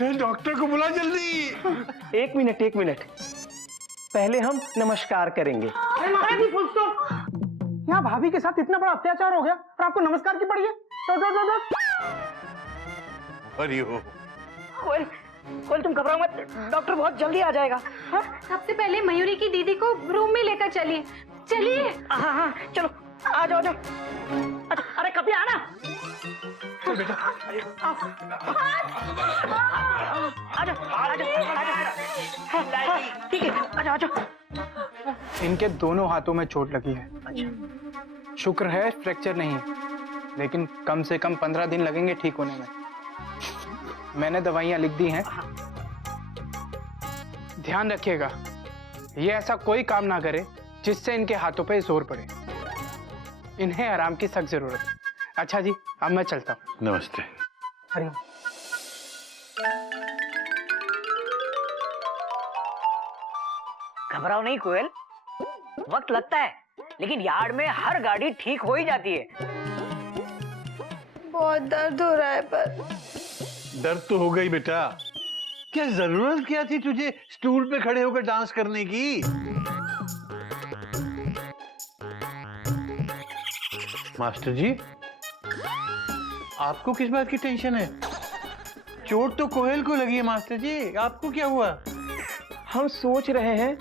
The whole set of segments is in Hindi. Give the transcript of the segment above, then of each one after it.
बेटा डॉक्टर को बुला जल्दी। एक मिनट, पहले हम नमस्कार करेंगे। यहाँ भाभी के साथ इतना बड़ा अत्याचार हो गया और आपको नमस्कार की पड़ी है? हरिओम। कोयल तुम घबराओ मत, डॉक्टर बहुत जल्दी आ जाएगा। सबसे पहले मयूरी की दीदी को रूम में लेकर चलिए। हाँ चलो, आ जाओ। अरे कभी आना। चल बेटा। ठीक है, आ जाओ। इनके दोनों हाथों में चोट लगी है। शुक्र है फ्रैक्चर नहीं है, लेकिन कम से कम 15 दिन लगेंगे ठीक होने में। मैंने दवाइयां लिख दी हैं। ध्यान रखिएगा, ये ऐसा कोई काम ना करे जिससे इनके हाथों पे जोर पड़े। इन्हें आराम की सख्त जरूरत है। अच्छा जी, अब मैं चलता हूँ। नमस्ते। हरिओम। घबराओ नहीं कोयल, वक्त लगता है, लेकिन यार्ड में हर गाड़ी ठीक हो ही जाती है। बहुत दर्द हो रहा है पर। दर्द तो हो गई बेटा, क्या जरूरत क्या थी तुझे स्टूल पे खड़े होकर डांस करने की? मास्टर जी, आपको किस बात की टेंशन है? चोट तो कोयल को लगी है मास्टर जी, आपको क्या हुआ? हम सोच रहे हैं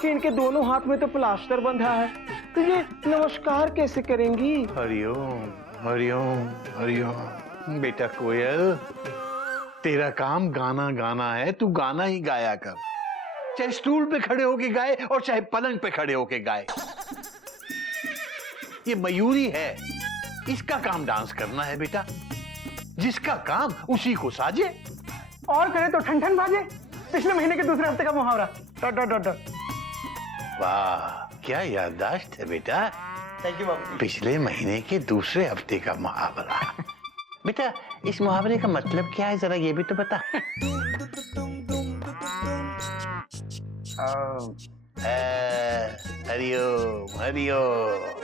कि इनके दोनों हाथ में तो प्लास्टर बंधा है, तो ये नमस्कार कैसे करेंगी? हरिओम हरिओम हरिओम। बेटा कोयल, तेरा काम गाना गाना है, तू गाना ही गाया कर, चाहे स्टूल पे खड़े होके गाए और चाहे पलंग पे खड़े होके गाए। ये मयूरी है, इसका काम डांस करना है बेटा, जिसका काम उसी को साजे। और करे तो ठन ठन बाजे। पिछले महीने के दूसरे हफ्ते का मुहावरा। वाह, क्या याददाश्त है बेटा। थैंक यू बाबू। पिछले महीने के दूसरे हफ्ते का मुहावरा। बेटा, इस मुहावरे का मतलब क्या है, जरा ये भी तो बता। हरिओम हरिओम।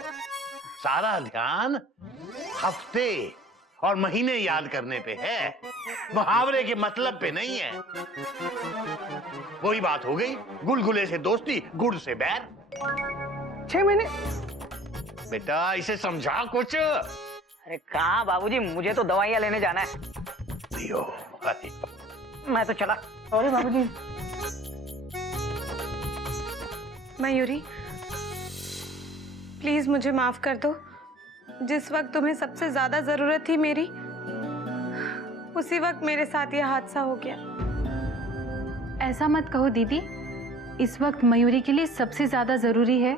सारा ध्यान हफ्ते और महीने याद करने पे है, मुहावरे के मतलब पे नहीं है। वही बात हो गई, गुलगुले से दोस्ती, गुड़ से बैर। 6 महीने। बेटा इसे समझा कुछ। अरे कहाँ बाबूजी, मुझे तो दवाइयाँ लेने जाना है। मैं तो चला। अरे बाबूजी। मयूरी, प्लीज मुझे माफ कर दो। जिस वक्त तुम्हें सबसे ज्यादा जरूरत थी मेरी, उसी वक्त मेरे साथ यह हादसा हो गया। ऐसा मत कहो दीदी, इस वक्त मयूरी के लिए सबसे ज्यादा जरूरी है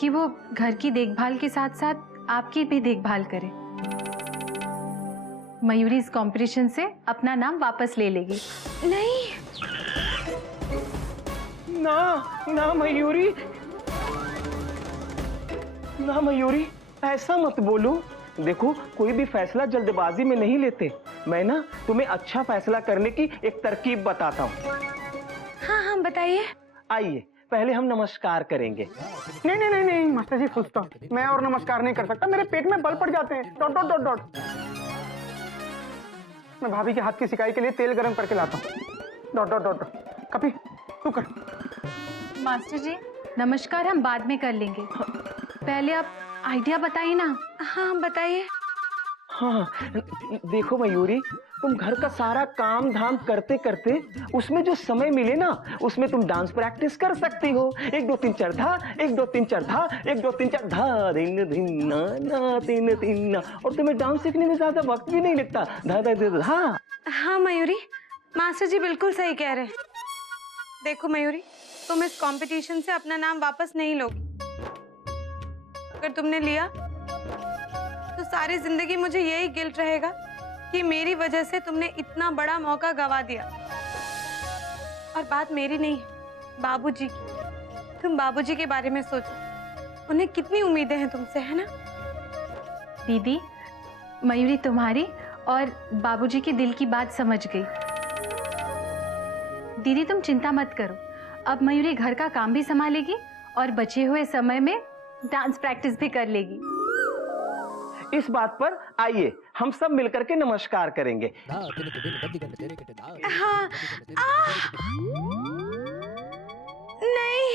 कि वो घर की देखभाल के साथ साथ आपकी भी देखभाल करे। मयूरी इस कंपटीशन से अपना नाम वापस ले लेगी। नहीं ना मयूरी, ना मयूरी, ऐसा मत बोलो। देखो, कोई भी फैसला जल्दबाजी में नहीं लेते। मैं ना तुम्हें अच्छा फैसला करने की एक तरकीब बताता हूँ। हाँ बताइए। आइए, पहले हम नमस्कार करेंगे। नहीं मास्टर जी, फुल स्टॉप। मैं और नमस्कार नहीं कर सकता, मेरे पेट में बल पड़ जाते हैं। डॉट। मैं भाभी के हाथ की सिकाई के लिए तेल गरम करके लाता हूँ। डॉट। कभी तू कर। मास्टर जी, नमस्कार हम बाद में कर लेंगे, पहले आप आइडिया बताइए ना। हाँ बताइए। हाँ, देखो मयूरी, तुम घर का सारा काम धाम करते करते उसमें जो समय मिले ना, उसमें तुम डांस प्रैक्टिस कर सकती हो। 1 2 3 4 धा, 1 2 3 4 धा, 1 2 3 4 धा, धिन धिन ना ना तीन तीन ना। और तुम्हें डांस सीखने में ज्यादा वक्त भी नहीं लगता। धा धा धा धा। हाँ मयूरी, मास्टर जी बिल्कुल सही कह रहे हैं। देखो मयूरी, तुम इस कंपटीशन से अपना नाम वापस नहीं लोगी। अगर तुमने लिया तो सारी जिंदगी मुझे यही गिल्ट रहेगा कि मेरी वजह से तुमने इतना बड़ा मौका गवा दिया। और बात मेरी नहीं, बाबूजी की। तुम बाबूजी के बारे में सोचो, उन्हें कितनी उम्मीदें हैं तुमसे, है ना? दीदी, मयूरी तुम्हारी और बाबूजी के दिल की बात समझ गई। दीदी तुम चिंता मत करो, अब मयूरी घर का काम भी संभालेगी और बचे हुए समय में डांस प्रैक्टिस भी कर लेगी। इस बात पर आइए हम सब मिलकर के नमस्कार करेंगे। हाँ नहीं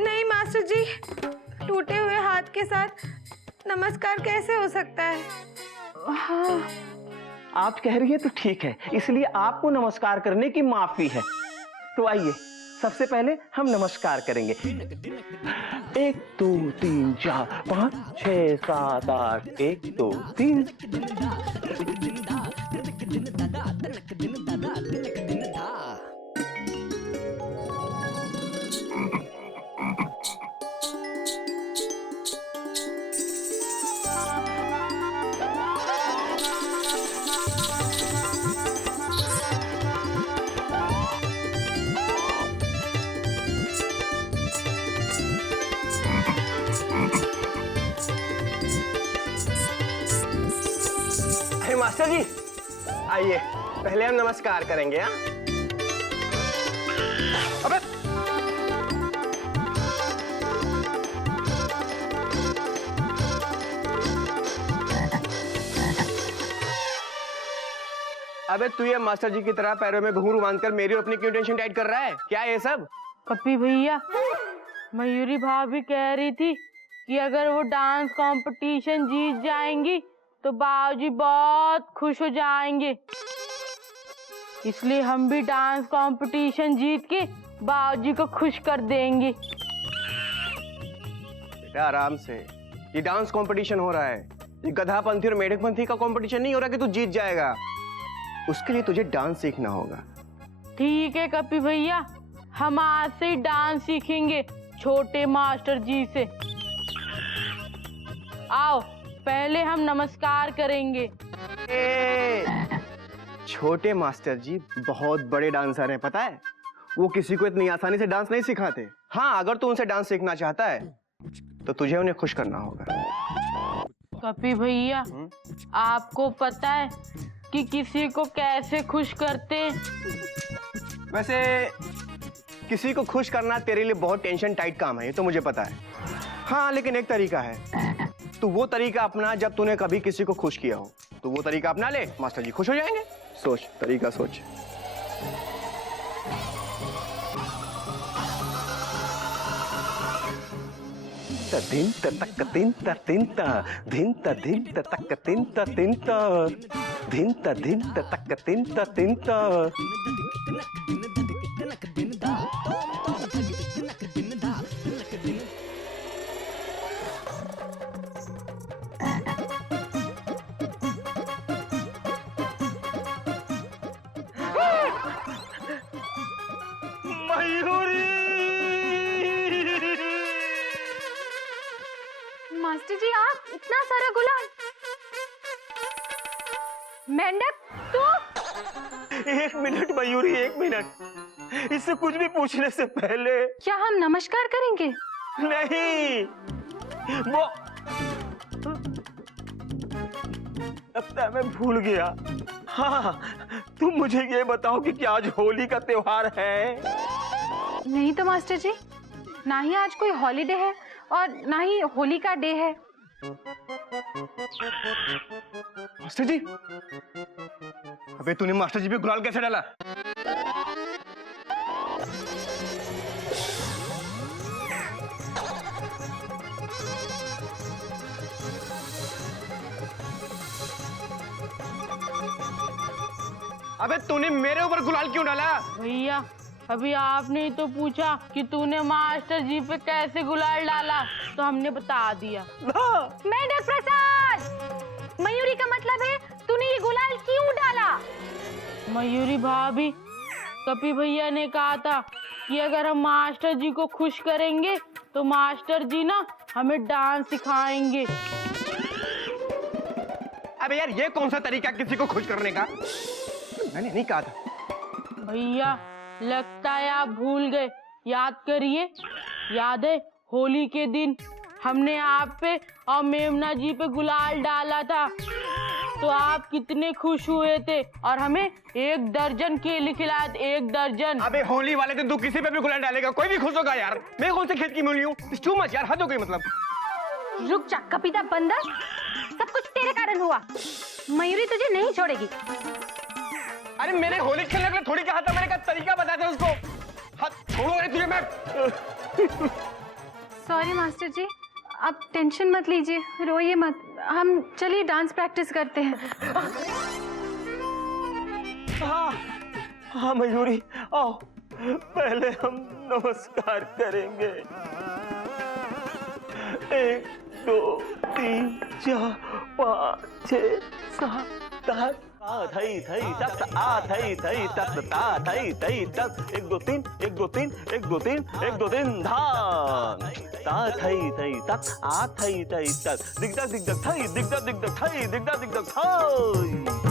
नहीं मास्टर जी, टूटे हुए हाथ के साथ नमस्कार कैसे हो सकता है? हाँ, आप कह रही है तो ठीक है, इसलिए आपको नमस्कार करने की माफी है। तो आइए सबसे पहले हम नमस्कार करेंगे। 1 2 3 4 5 6 7 8 1 2 3। अरे मास्टर जी, आइए पहले हम नमस्कार करेंगे। हाँ, अबे अबे तू ये मास्टर जी की तरह पैरों में घुंघरू बांधकर मेरी और अपनी क्यों टेंशन टाइट कर रहा है? क्या ये सब? पप्पी भैया, मयूरी भाभी कह रही थी कि अगर वो डांस कंपटीशन जीत जाएंगी तो बाबूजी बहुत खुश हो जाएंगे, इसलिए हम भी डांस कंपटीशन जीत के बाबूजी को खुश कर देंगे। बेटा आराम से, ये डांस कंपटीशन हो रहा है, ये गधापंथी और मेढकपंथी का कंपटीशन नहीं हो रहा कि तू जीत जाएगा। उसके लिए तुझे डांस सीखना होगा। ठीक है कपी भैया, हम आज से ही डांस सीखेंगे छोटे मास्टर जी से। आओ पहले हम नमस्कार करेंगे। छोटे मास्टर जी बहुत बड़े डांसर हैं, पता है? वो किसी को इतनी आसानी से डांस नहीं सिखाते। हाँ, अगर तू उनसे डांस सीखना चाहता है तो तुझे उन्हें खुश करना होगा। कपी भैया, आपको पता है कि किसी को कैसे खुश करते? वैसे किसी को खुश करना तेरे लिए बहुत टेंशन टाइट काम है, ये तो मुझे पता है। हाँ, लेकिन एक तरीका है। तू वो तरीका अपना जब तूने कभी किसी को खुश किया हो, तो वो तरीका अपना ले, मास्टर जी खुश हो जाएंगे। सोच, तरीका सोच। दिन तक दिन दिन दिन दिन तक दिन दिन दिन तक दिन दिन। मास्टर जी, आप इतना सारा गुलाल। मेंढक तू? 1 मिनट मयूरी, 1 मिनट। इससे कुछ भी पूछने से पहले क्या हम नमस्कार करेंगे? नहीं, वो लगता है मैं भूल गया। हाँ, तुम मुझे ये बताओ कि क्या आज होली का त्योहार है? नहीं तो मास्टर जी, ना ही आज कोई हॉलीडे है और ना ही होली का डे है। मास्टर जी, अबे तूने मास्टर जी पे गुलाल कैसे डाला? अबे तूने मेरे ऊपर गुलाल क्यों डाला? भैया, अभी आपने तो पूछा कि तूने मास्टर जी पे कैसे गुलाल डाला, तो हमने बता दिया। मेंढक प्रसाद, मयूरी का मतलब है तूने ये गुलाल क्यों डाला? मयूरी भाभी, कपी भैया ने कहा था कि अगर हम मास्टर जी को खुश करेंगे तो मास्टर जी ना हमें डांस सिखाएंगे। अबे यार, ये कौन सा तरीका किसी को खुश करने का? मैंने नहीं कहा था। भैया, लगता है आप भूल गए। याद करिए, याद है होली के दिन हमने आप पे और मेमना जी पे गुलाल डाला था, तो आप कितने खुश हुए थे और हमें 1 दर्जन केले खिलाए थे, 1 दर्जन। अबे होली वाले दिन तू किसी पे भी गुलाल डालेगा, कोई भी खुश होगा यार। मैं कौन से खेत की मूली हूँ? टू मच यार, हद हो गई मतलब। रुक जा कपीता बंदर, सब कुछ तेरे कारण हुआ। मयूरी तुझे नहीं छोड़ेगी। अरे मैंने होली खेलने के लिए थोड़ी कहा था, मैंने कहा तरीका बता दे उसको। हाथ छोड़ूंगा तुझे मैं। सॉरी मास्टर जी, आप टेंशन मत लीजिए, रोइए मत। हम चलिए डांस प्रैक्टिस करते हैं। हाँ मयूरी, आओ पहले हम नमस्कार करेंगे। 1 2 3 4 5 6 7 8 थई थई तत आ थई थई तत ता थई थई तत 1 2 3 1 2 3 1 2 3 1 2 3 धान ता थई थई तत आ थई थई तत दिगदग दिगदग थई दिगदग दिगदग थई दिगदग दिगदग थई।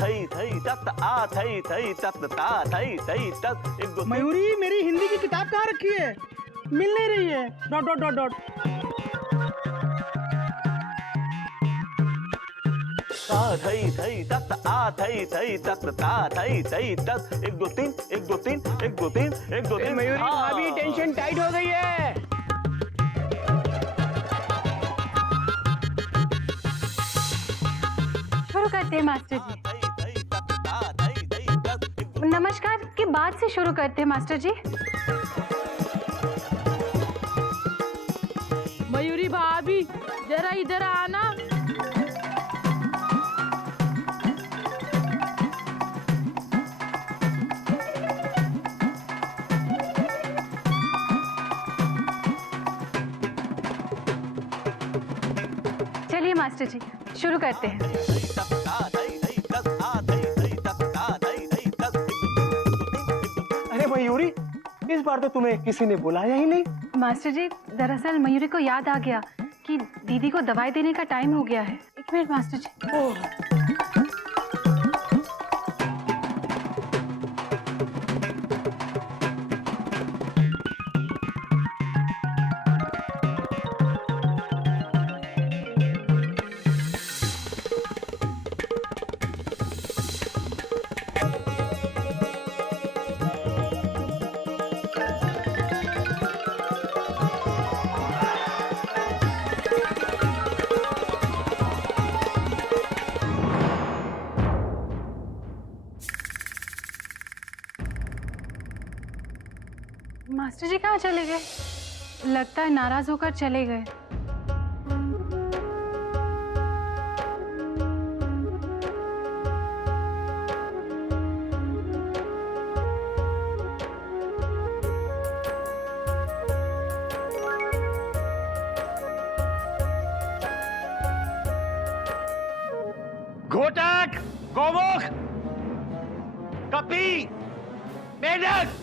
थई थई तत आ थई थई तत ता थई थई तत 1 2 मयूरी, मेरी हिंदी की किताब कहाँ रखी है? मिल नहीं रही है। Dot dot dot dot. ता थई थई तत आ थई थई तत ता थई थई तत 1 2 3 1 2 3 1 2 3 1 2 3। मयूरी भाभी टेंशन टाइट हो गई है। शुरू करते हैं मास्टर जी। नमस्कार के बाद से शुरू करते हैं मास्टर जी। मयूरी भाभी जरा इधर आना। चलिए मास्टर जी शुरू करते हैं। अरे मयूरी, इस बार तो तुम्हें किसी ने बुलाया ही नहीं। मास्टर जी दरअसल मयूरी को याद आ गया कि दीदी को दवाई देने का टाइम हो गया है। 1 मिनट मास्टर जी। मास्टर जी कहाँ चले गए? लगता है नाराज होकर चले गए। घोटक, गोमुख, कपी, मेढक।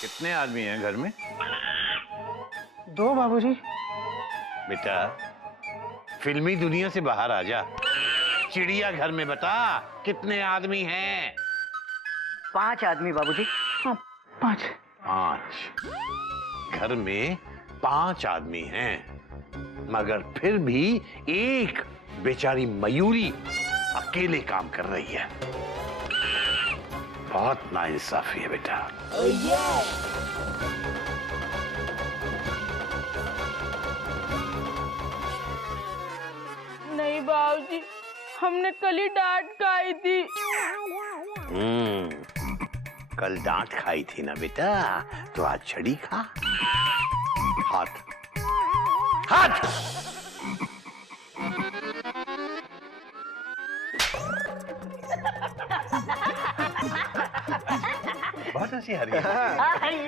कितने आदमी हैं घर में? 2 बाबूजी। बेटा फिल्मी दुनिया से बाहर आ जा। चिड़िया घर में बता कितने आदमी हैं? 5 आदमी बाबूजी। हाँ 5। 5। घर में 5 आदमी हैं, मगर फिर भी एक बेचारी मयूरी अकेले काम कर रही है। बहुत नाइंसाफी है बेटा। नहीं बाबूजी, हमने कल ही डांट खाई थी। कल डांट खाई थी ना बेटा, तो आज छड़ी खा। हाथ हाथ। बहुत हंसी आ रही है।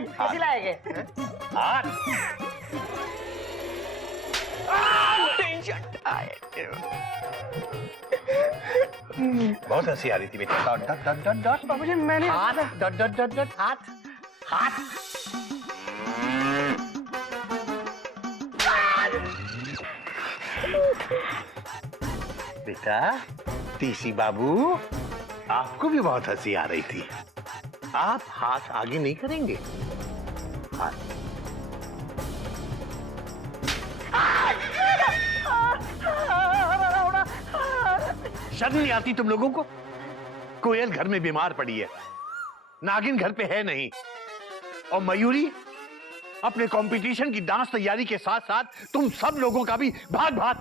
कैसी लाएंगे? हाथ। टेंशन बहुत हंसी आ रही थी बेटा। Dot dot dot dot dot. बाबूजी मैंने हाथ डॉट डॉट डॉट डॉट। हाथ हाथ। बेटा टीसी बाबू, आपको भी बहुत हंसी आ रही थी। आप हाथ आगे नहीं करेंगे? हाथ। शर्म नहीं आती तुम लोगों को? कोयल घर में बीमार पड़ी है, नागिन घर पे है नहीं, और मयूरी अपने कंपटीशन की डांस तैयारी के साथ साथ तुम सब लोगों का भी भाग भाग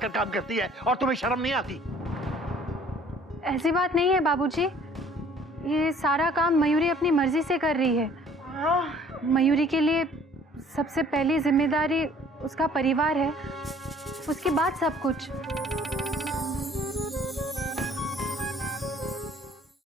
कर काम करती है, और तुम्हें शर्म नहीं आती? ऐसी बात नहीं है बाबूजी, ये सारा काम मयूरी अपनी मर्जी से कर रही है। मयूरी के लिए सबसे पहली जिम्मेदारी उसका परिवार है, उसके बाद सब कुछ।